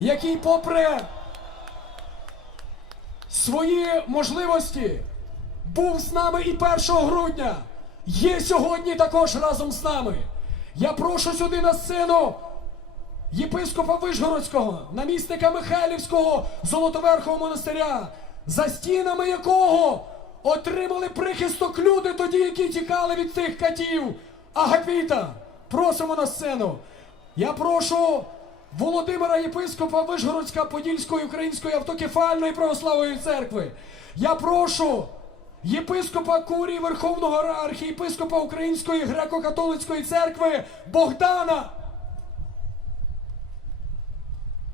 який, попри свої можливості, був з нами і 1 грудня, є сьогодні також разом з нами. Я прошу сюди на сцену єпископа Вишгородського, намісника Михайлівського Золотоверхового монастиря, за стінами якого отримали прихисток люди тоді, які тікали від цих катів. Агапіта, просимо на сцену. Я прошу Володимира єпископа Вишгородська Подільської Української автокефальної православної церкви. Я прошу єпископа Курії Верховного архієпископа Української греко-католицької церкви Богдана.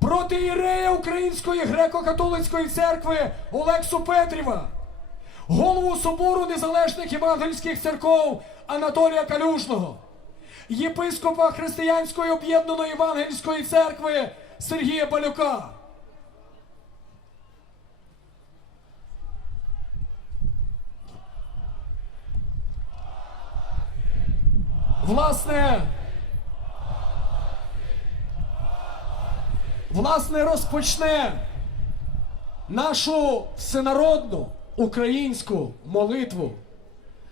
Протиєрея Української греко-католицької церкви Олексу Петріва, голову Собору Незалежних Євангельських церков Анатолія Калюжного, єпископа Християнської об'єднаної Євангельської церкви Сергія Балюка. Власне, власне, розпочне нашу всенародну українську молитву,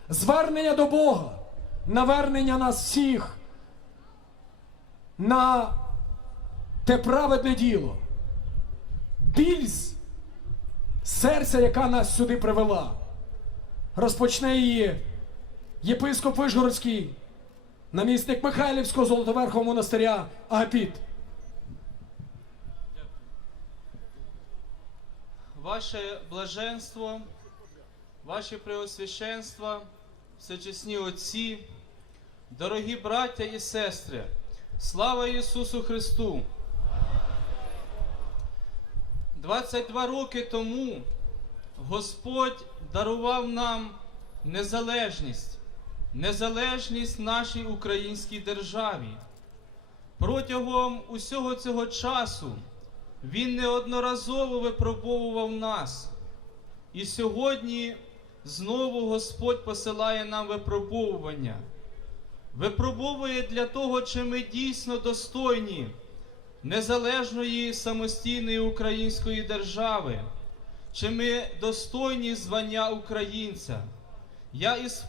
звернення до Бога, навернення нас всіх на те праведне діло, біль з серця, яка нас сюди привела. Розпочне її єпископ Вишгородський, намісник Михайлівського Золотоверхового монастиря Агапіт. Ваше блаженство, ваше преосвященство, всечесні отці, дорогі браття і сестри, слава Ісусу Христу! 22 роки тому Господь дарував нам незалежність, незалежність нашій українській державі. Протягом усього цього часу він неодноразово випробовував нас. І сьогодні знову Господь посилає нам випробовування. Випробовує для того, чи ми дійсно достойні незалежної самостійної української держави, чи ми достойні звання українця. Я із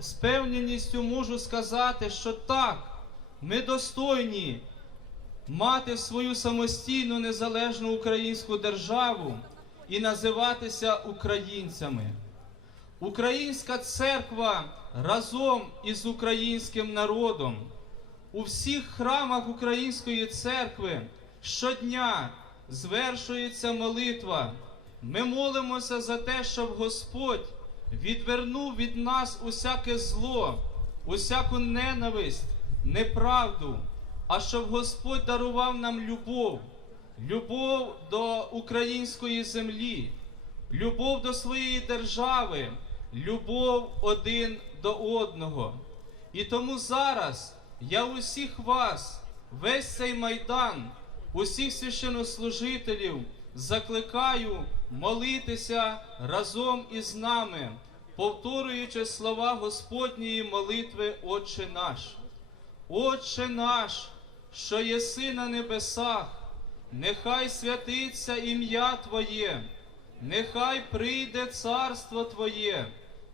з впевненістю можу сказати, що так, ми достойні мати свою самостійну незалежну українську державу і називатися українцями. Українська церква разом із українським народом у всіх храмах Української церкви щодня звершується молитва. Ми молимося за те, щоб Господь відвернув від нас усяке зло, усяку ненависть, неправду, а щоб Господь дарував нам любов, любов до української землі, любов до своєї держави, любов один до одного. І тому зараз я усіх вас, весь цей майдан, усіх священнослужителів закликаю молитися разом із нами, повторюючи слова Господньої молитви Отче наш. Отче наш, що єси на небесах, нехай святиться ім'я Твоє, нехай прийде царство Твоє,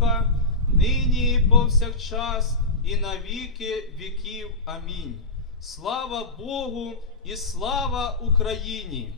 Духа, нині і повсякчас, і на віки віків. Амінь. Слава Богу і слава Україні!